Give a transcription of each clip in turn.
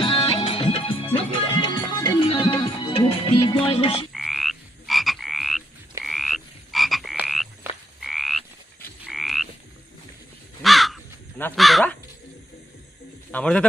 না মুক্তি বয়স নাচুন তোরা আমার যাতে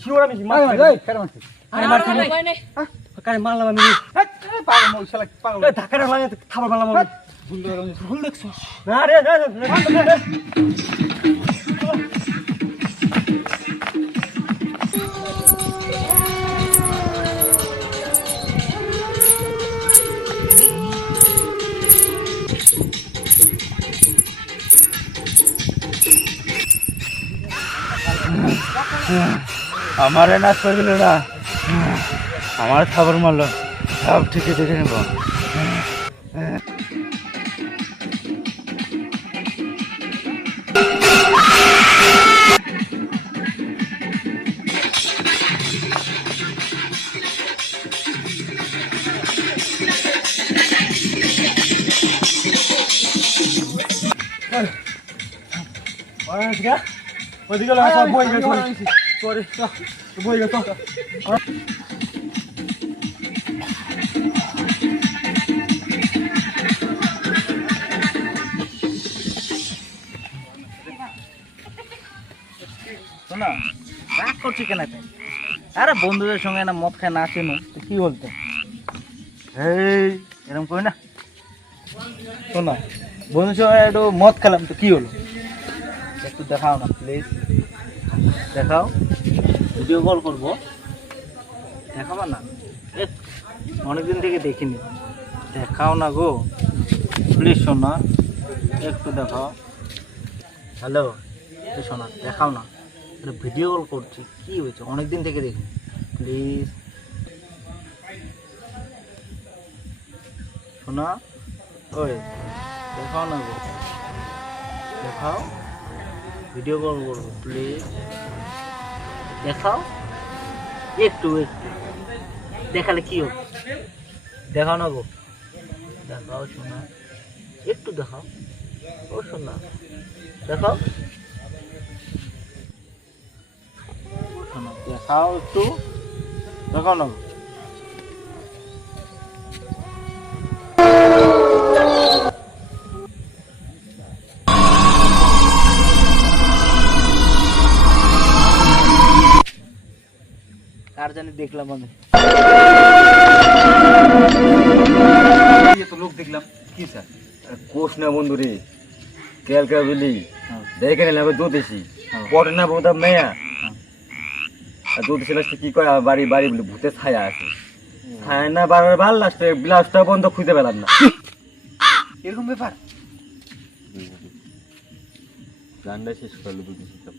শিওর আমি মারছি আরে মারছি না কারে মারলাম আমি এই ধাক্কাটা লাগে খাবার মারলাম আমি ভুল দেখছ না রে আমারে নাচ করে দিল না। আমার খাবার মারলো। সব ঠিকই দেখে নেব। ওদিকে ওদিকে লাগা বই গেছে সরি বই গেছে শোনো রাগ করছি কেন আরে বন্ধুদের সঙ্গে না মদ খায় না তো কি বলতো? এই এরকম করি না। শোনো বন্ধুর সঙ্গে একটু মদ খেলাম তো কি হলো? একটু দেখাও না প্লিজ দেখাও। ভিডিও কল করব। দেখাবো না? অনেকদিন থেকে দেখিনি। দেখাও না গো। প্লিজ শোনা একটু দেখাও। হ্যালো? শোনা দেখাও না। ভিডিও কল করছি, কি হয়েছে? অনেকদিন থেকে দেখি প্লিজ শোনা ওই, দেখাও না গো। দেখাও। ভিডিও কল করব প্লিজ দেখাও? একটু একটু। দেখালে কি হবে? দেখাও না গো। দেখাও, শোনা। একটু দেখাও। ও, শোনা। দেখাও। দেখাও একটু। দেখাও না কার জানি দেখলাম আমি। তো লোক দেখলাম কি স্যার? কোষ না বন্ধু রে কেলকা বিলি দেখে নিলাম দুধ এসি হ্যাঁ। পরে না বোধ মেয়া। আর দুধ এসে লাস্টে কি করে বাড়ি বাড়ি বলে ভূতে ছায়া আছে। ছায়া না বাড়ার ভালো লাস্টে ব্লাউজটা বন্ধ খুঁজে পেলাম না। এরকম ব্যাপার? গানটা শেষ করল সব।